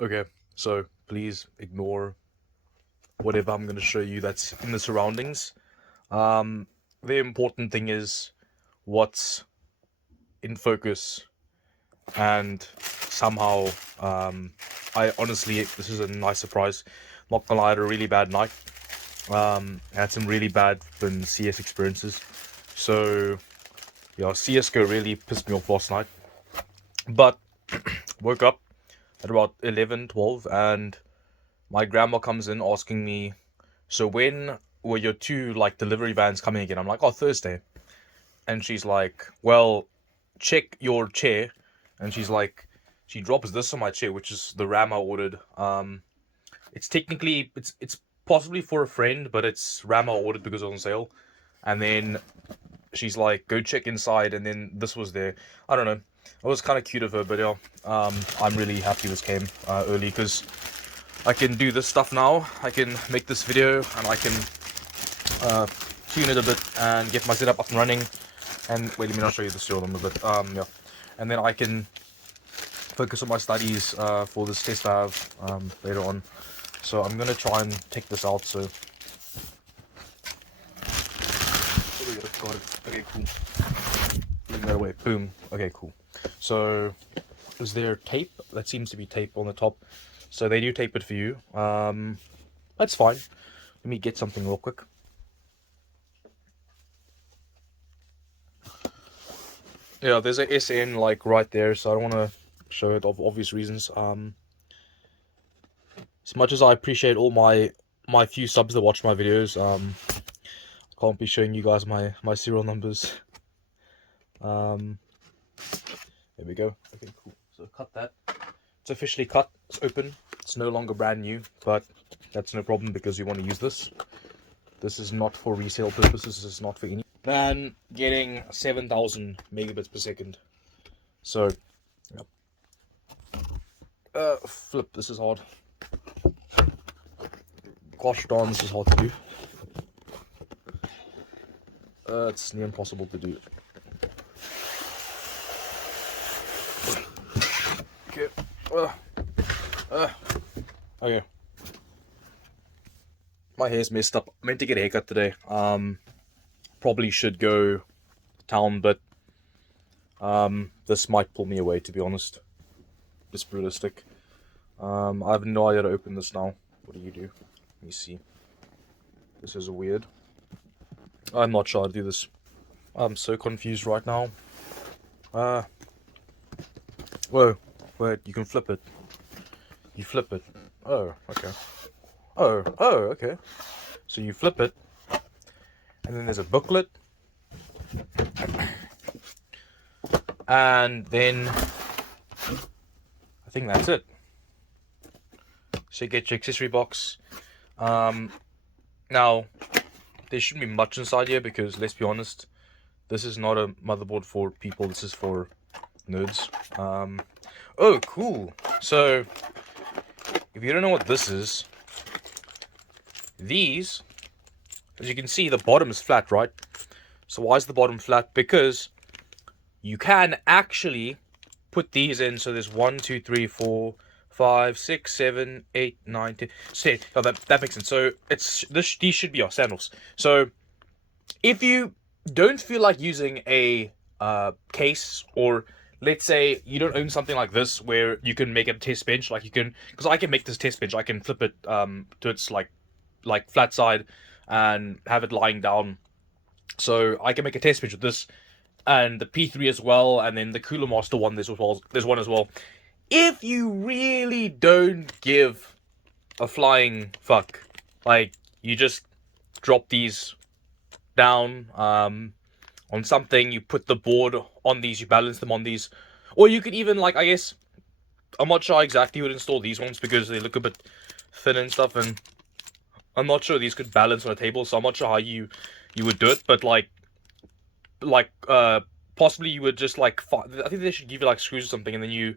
Okay, so please ignore whatever I'm going to show you that's in the surroundings. The important thing is what's in focus, and somehow, I honestly, this is a nice surprise. Not gonna lie, I had a really bad night. Had some really bad CS experiences. So, yeah, CSGO really pissed me off last night. But woke up at about 11, 12, and my grandma comes in asking me, so when were your two delivery vans coming again? I'm like, oh, Thursday. And she's like, well, check your chair. And she's like, she drops this on my chair, which is the RAM I ordered. It's technically, it's possibly for a friend, but it's RAM I ordered because it was on sale. And then she's like, go check inside, and then this was there. I don't know. It was kind of cute of her, but yeah, I'm really happy this came early, because I can do this stuff now. I can make this video, and I can tune it a bit and get my setup up and running. And wait, let me not show you the serial number, but yeah. And then I can focus on my studies for this test I have later on. So I'm gonna try and take this out. So got it. Okay, cool. Bring that away. Boom. Okay, cool. So is there tape? That seems to be tape on the top. So they do tape it for you. That's fine. Let me get something real quick. Yeah, there's a SN right there, so I don't want to show it of obvious reasons. As much as I appreciate all my few subs that watch my videos, I can't be showing you guys my serial numbers. There we go. Okay, cool. So cut that. It's officially cut. It's open. It's no longer brand new, but that's no problem because we want to use this. This is not for resale purposes. This is not for any. Then getting 7,000 megabits per second. So, yep. Flip. This is hard. Gosh darn, this is hard to do. It's near impossible to do. Okay. Okay. My hair's messed up. I meant to get a haircut today. Probably should go to town, but this might pull me away, to be honest. Just realistic. I have no idea how to open this now. What do you do? Let me see. This is weird. I'm not sure how to do this. I'm so confused right now. Whoa. Wait, you can flip it. You flip it. Oh, okay. Oh, okay. So you flip it, and then there's a booklet, and then I think that's it. So you get your accessory box. Now, there shouldn't be much inside here because, let's be honest, this is not a motherboard for people. This is for nerds. Oh, cool. So, if you don't know what this is, these, as you can see, the bottom is flat, right? So why is the bottom flat? Because you can actually put these in. So there's 1, 2, 3, 4, 5, 6, 7, 8, 9, 10. So oh, that makes sense. So these should be our sandals. So if you don't feel like using a case, or let's say you don't own something like this where you can make it a test bench, like you can, because I can make this test bench. I can flip it to its like flat side and have it lying down. So I can make a test bench with this and the P3 as well, and then the Cooler Master one. There's one as well. If you really don't give a flying fuck, like you just drop these down on something, you put the board on these, you balance them on these, or you could even, I guess, I'm not sure how exactly you would install these ones because they look a bit thin and stuff, and I'm not sure these could balance on a table, so I'm not sure how you would do it, but possibly you would just I think they should give you screws or something, and then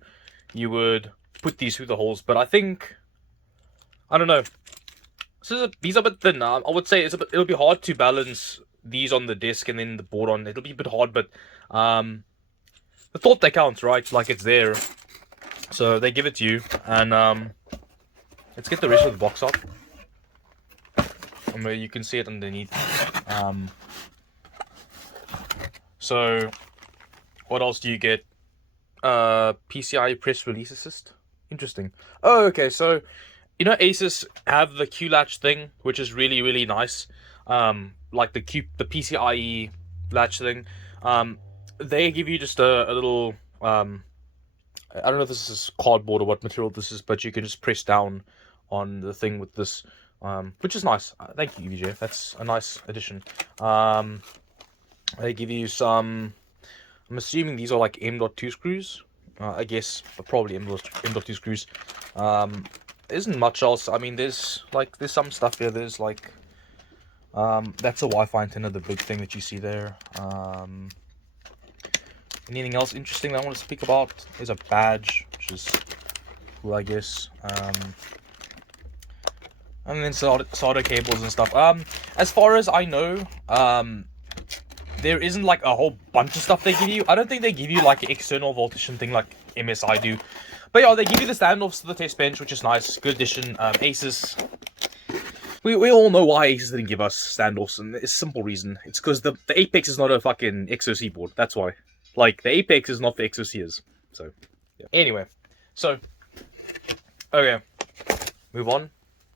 you would put these through the holes. But I think, I don't know. These are a bit thin. I would say it'll be hard to balance these on the desk and then the board on. It'll be a bit hard, but the thought that counts, right? Like, it's there. So they give it to you, and let's get the rest of the box out. And where you can see it underneath. So what else do you get? PCI press release assist. Interesting. Oh, okay. So you know, Asus have the Q latch thing, which is really, really nice. Like the PCIe latch thing. They give you just a little I don't know if this is cardboard or what material this is, but you can just press down on the thing with this, which is nice. Thank you, EVGA. That's a nice addition. They give you some. I'm assuming these are like M.2 screws. I guess probably M.2 screws. There isn't much else. I mean, there's some stuff here. There's like that's a Wi-Fi antenna, the big thing that you see there. Anything else interesting that I want to speak about? There's a badge, which is cool, I guess. And then solder cables and stuff. As far as I know, there isn't like a whole bunch of stuff they give you. I don't think they give you like an external voltage thing like MSI do. But yeah, they give you the standoffs to the test bench, which is nice. Good addition. Asus. We all know why Asus didn't give us standoffs, and it's a simple reason. It's because the Apex is not a fucking XOC board. That's why. Like, the Apex is not the XOC is. So, yeah. Anyway. So, okay. Move on.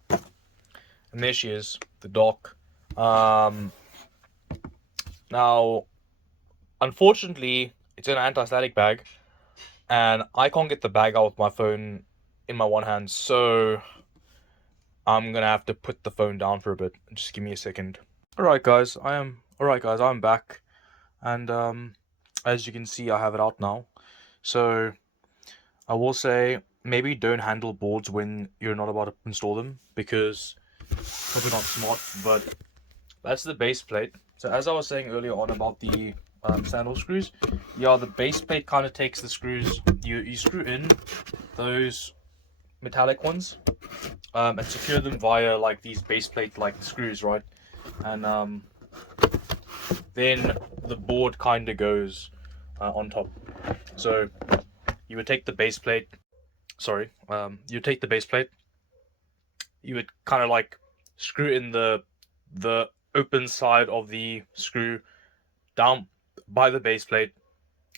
And there she is. The dock. Now, unfortunately, it's in an anti-static bag. And I can't get the bag out with my phone in my one hand. So, I'm gonna have to put the phone down for a bit. Just give me a second. Alright guys, I'm back. And as you can see, I have it out now. So I will say, maybe don't handle boards when you're not about to install them, because probably not smart. But that's the base plate. So as I was saying earlier on about the standoff screws, yeah, the base plate kind of takes the screws. You screw in those metallic ones and secure them via like these base plate like screws, right? And then the board kind of goes on top. So you would take the base plate. You take the base plate. You would kind of like screw in the open side of the screw down by the base plate.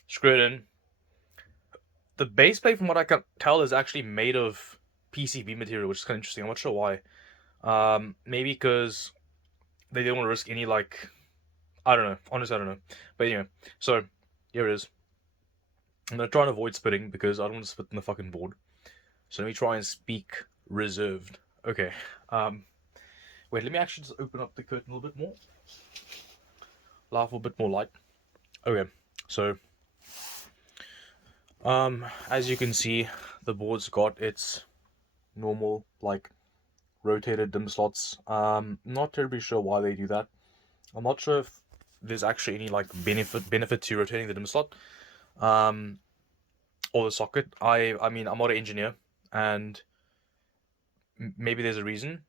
Screw it in. The base plate, from what I can tell, is actually made of PCB material, which is kind of interesting. I'm not sure why. Maybe because they didn't want to risk any, like, I don't know. Honestly, I don't know. But anyway, so here it is. I'm going to try and avoid spitting because I don't want to spit in the fucking board. So let me try and speak reserved. Okay. Wait, let me actually just open up the curtain a little bit more. Allow for a bit more light. Okay, so as you can see, the board's got its normal, like, rotated DIMM slots. Not terribly sure why they do that. I'm not sure if there's actually any like benefit to rotating the DIMM slot, or the socket. I mean, I'm not an engineer, and maybe there's a reason,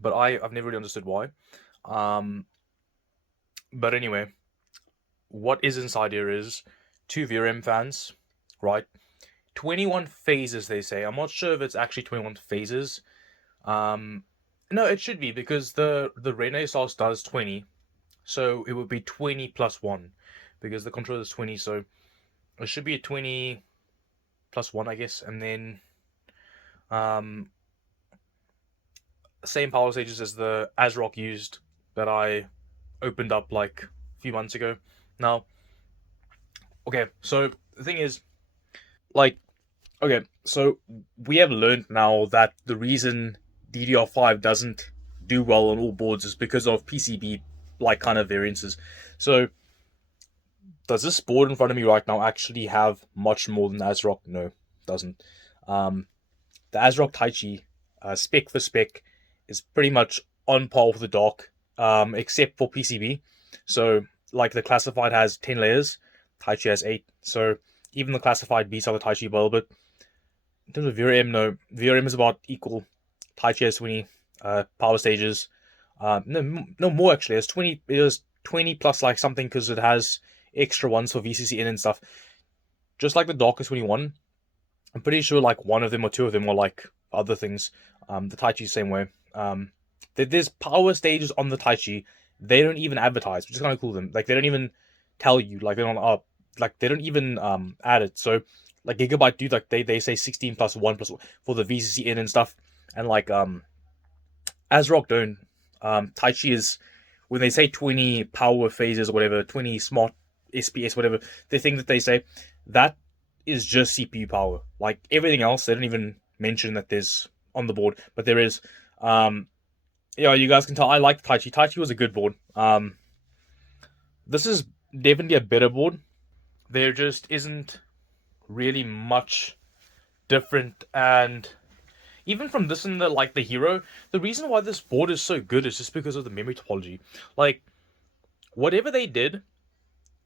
but I've never really understood why. But anyway, what is inside here is two VRM fans, right? 21 phases, they say. I'm not sure if it's actually 21 phases. No, it should be, because the Renaissance does 20. So it would be 20 plus 1, because the controller is 20. So it should be a 20 plus 1, I guess. And then same power stages as the ASRock used that I opened up like a few months ago. Now, okay, so the thing is, like, okay, so we have learned now that the reason DDR5 doesn't do well on all boards is because of PCB like kind of variances. So does this board in front of me right now actually have much more than ASRock? No, it doesn't. The ASRock Taichi, spec for spec, is pretty much on par with the dock, except for PCB. So like the classified has 10 layers, Taichi has 8. So even the classified beats out the Taichi by a little bit. In terms of VRM, no, VRM is about equal. Taichi has 20 power stages. No more actually. It has 20 plus like something, because it has extra ones for VCC in and stuff. Just like the dock is 21, I'm pretty sure like one of them or two of them are like other things. The Tai Chi same way. There's power stages on the Tai Chi. They don't even advertise, which is kind of cool. Them like they don't even tell you like they're on like they don't even add it. So like Gigabyte do like they say 16 plus 1 plus 1 for the VCC in and stuff, and like ASRock don't. Tai Chi is when they say 20 power phases or whatever, 20 smart SPS, whatever the thing that they say, that is just CPU power. Like everything else, they don't even mention that there's on the board, but there is. Yeah, you guys can tell I like Tai Chi. Tai Chi was a good board. This is definitely a better board. There just isn't really much different, and even from this and the like the Hero, the reason why this board is so good is just because of the memory topology. Like whatever they did,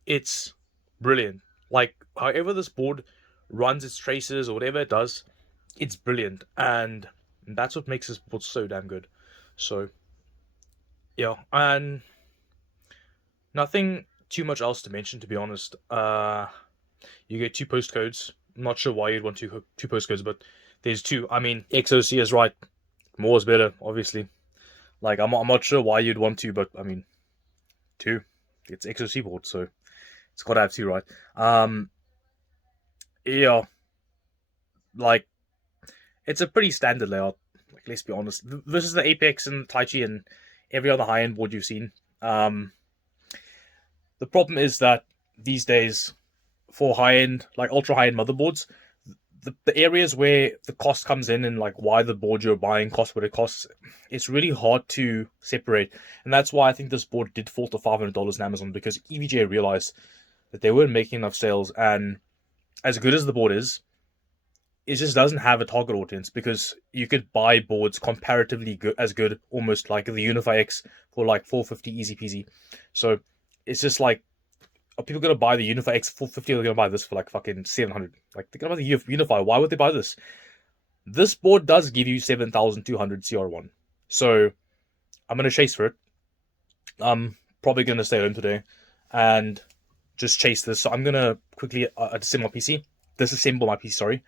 it's brilliant. Like however this board runs its traces or whatever it does, it's brilliant, and that's what makes this board so damn good. So yeah, and nothing too much else to mention, to be honest. You get two postcodes. I'm not sure why you'd want two postcodes, but there's two. I mean, XOC is right. More is better, obviously. Like I'm not sure why you'd want to, but I mean, two. It's XOC board, so it's got to have two, right? Yeah, like it's a pretty standard layout. Like let's be honest, this is the Apex and Tai Chi and every other high end board you've seen. The problem is that these days, for high end, like ultra high end motherboards, the areas where the cost comes in and like why the board you're buying costs what it costs, it's really hard to separate. And that's why I think this board did fall to $500 on Amazon, because EVGA realized that they weren't making enough sales. And as good as the board is, it just doesn't have a target audience, because you could buy boards comparatively good, almost like the Unify X for like $450 easy peasy. So it's just like, are people gonna buy the Unify X for $450? Or they're gonna buy this for like fucking $700? Like they're gonna buy the Unify. Why would they buy this? This board does give you 7,200 CR1, so I'm gonna chase for it. I'm probably gonna stay home today and just chase this. So I'm gonna quickly disassemble my PC. Disassemble my PC. Sorry.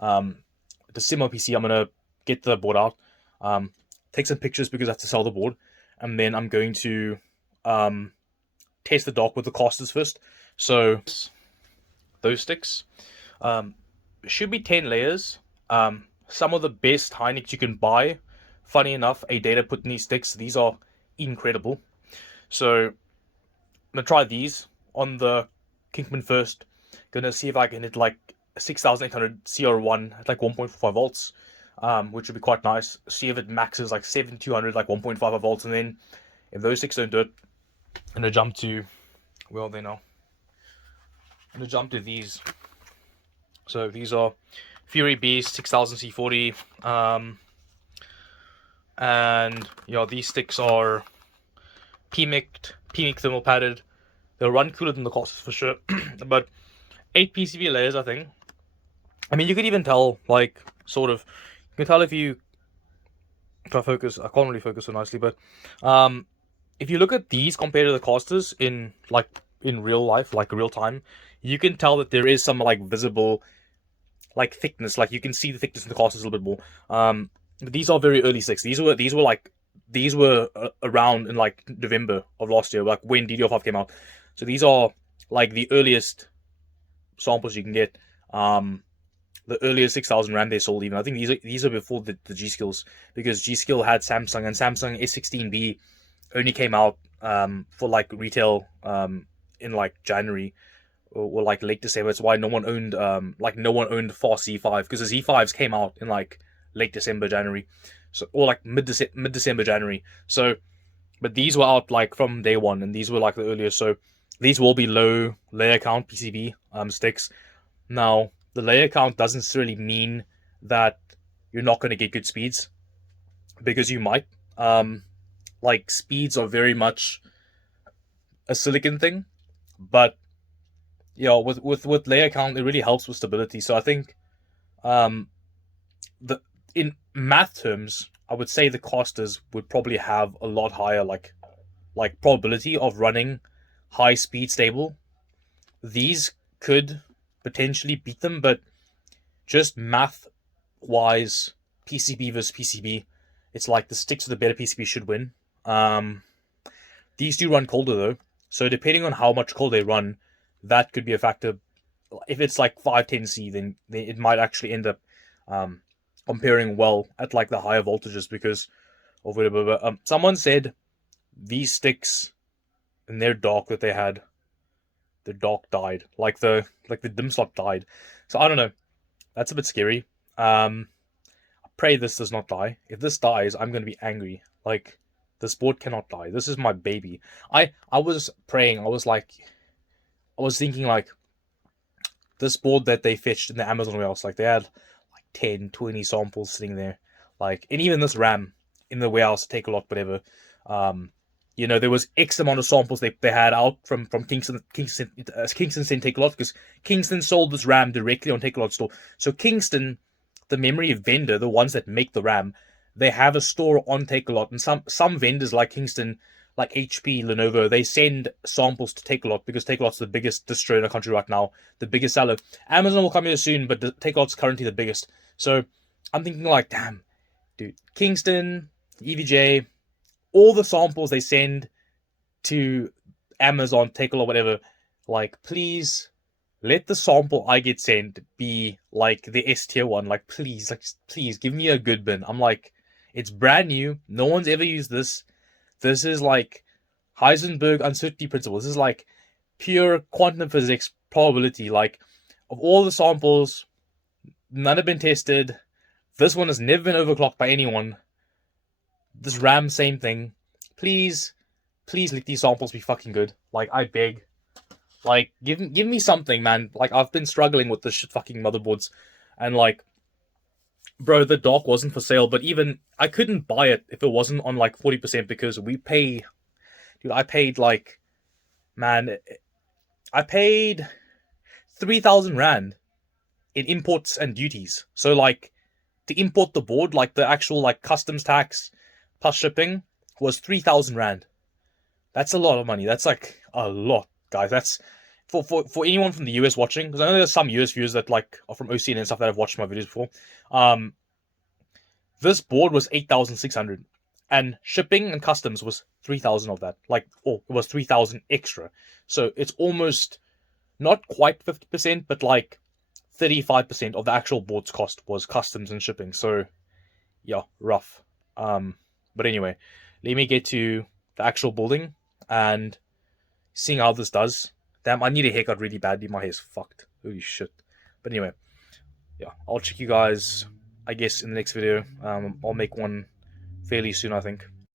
Disassemble my PC. I'm gonna get the board out. Take some pictures because I have to sell the board, and then I'm going to test the dock with the casters first. So those sticks should be 10 layers. Some of the best Hynix you can buy. Funny enough, a data put in these sticks. These are incredible. So I'm gonna try these on the Kinkman first. Gonna see if I can hit like 6,800 CR1 at like 1.45 volts, which would be quite nice. See if it maxes like 7,200 like 1.55 volts, and then if those sticks don't do it, I'm gonna jump to, well, they know. I'm gonna jump to these. So these are Fury Beast 6000 C40, and yeah, these sticks are PMIC thermal padded. They'll run cooler than the Costas for sure, but 8 PCB layers, I think. I mean, you could even tell, like, sort of, you can tell if you try to focus. I can't really focus so nicely, but if you look at these compared to the Costas in real life, like real time, you can tell that there is some like visible like thickness. Like you can see the thickness in the Costas a little bit more. But these are very early sticks. These were around in like November of last year, like when DDR5 came out. So these are like the earliest samples you can get. The earliest 6,000 rand they sold. Even I think these are before the G Skills, because G Skill had Samsung, and Samsung S16B only came out for like retail in like January or like late December. That's why no one owned Fast Z5, because the Z5s came out in like late December, January, so or like mid December, January. So, but these were out like from day one, and these were like the earliest. So these will be low layer count PCB sticks. Now, the layer count doesn't necessarily mean that you're not going to get good speeds, because you might. Like speeds are very much a silicon thing, but with layer count, it really helps with stability. So I think in math terms, I would say the casters would probably have a lot higher like probability of running high speed stable. These could potentially beat them, but just math-wise, PCB versus PCB, it's like the sticks with the better PCB should win. These do run colder though, so depending on how much cold they run, that could be a factor. If it's like 510C, then it might actually end up comparing well at like the higher voltages because of whatever. Someone said these sticks in their dock that they had, the dock died, like the dim slot died. So I don't know. That's a bit scary. I pray this does not die. If this dies, I'm gonna be angry. Like, this board cannot die. This is my baby. I was praying. I was thinking like this board that they fetched in the Amazon warehouse. Like they had like 10, 20 samples sitting there. Like, and even this RAM in the warehouse, take a lot, whatever. There was X amount of samples they had out from Kingston. Kingston sent Take a Lot because Kingston sold this RAM directly on Take a Lot store. So Kingston, the memory vendor, the ones that make the RAM, they have a store on Take a Lot, and some vendors like Kingston, like HP, Lenovo, they send samples to Take a Lot because Take a Lot's the biggest distro in the country right now, the biggest seller. Amazon will come here soon, but Take a Lot's currently the biggest. So I'm thinking like, damn, dude, Kingston, EVGA, all the samples they send to Amazon, Take a Lot, whatever, like, please let the sample I get sent be like the S tier one. Like, please give me a good bin. I'm like, it's brand new. No one's ever used this. This is like Heisenberg uncertainty principle. This is like pure quantum physics probability. Like, of all the samples, none have been tested. This one has never been overclocked by anyone. This RAM, same thing. Please let these samples be fucking good. Like, I beg. Like, give me something, man. Like, I've been struggling with this shit fucking motherboards. And, like, bro, the dock wasn't for sale, but even I couldn't buy it if it wasn't on, like, 40% because we pay... Dude, I paid, like... Man, I paid 3,000 Rand in imports and duties. So, like, to import the board, like, the actual, like, customs tax plus shipping was 3,000 Rand. That's a lot of money. That's, like, a lot, guys. That's... For anyone from the US watching, because I know there's some US viewers that like are from OCN and stuff that have watched my videos before. This board was 8,600, and shipping and customs was 3,000 of that. Like, it was 3,000 extra. So it's almost not quite 50%, but like 35% of the actual board's cost was customs and shipping. So yeah, rough. But anyway, let me get to the actual building and seeing how this does. Damn, I need a haircut really badly. My hair's fucked. Holy shit. But anyway, yeah, I'll check you guys, I guess, in the next video. I'll make one fairly soon, I think.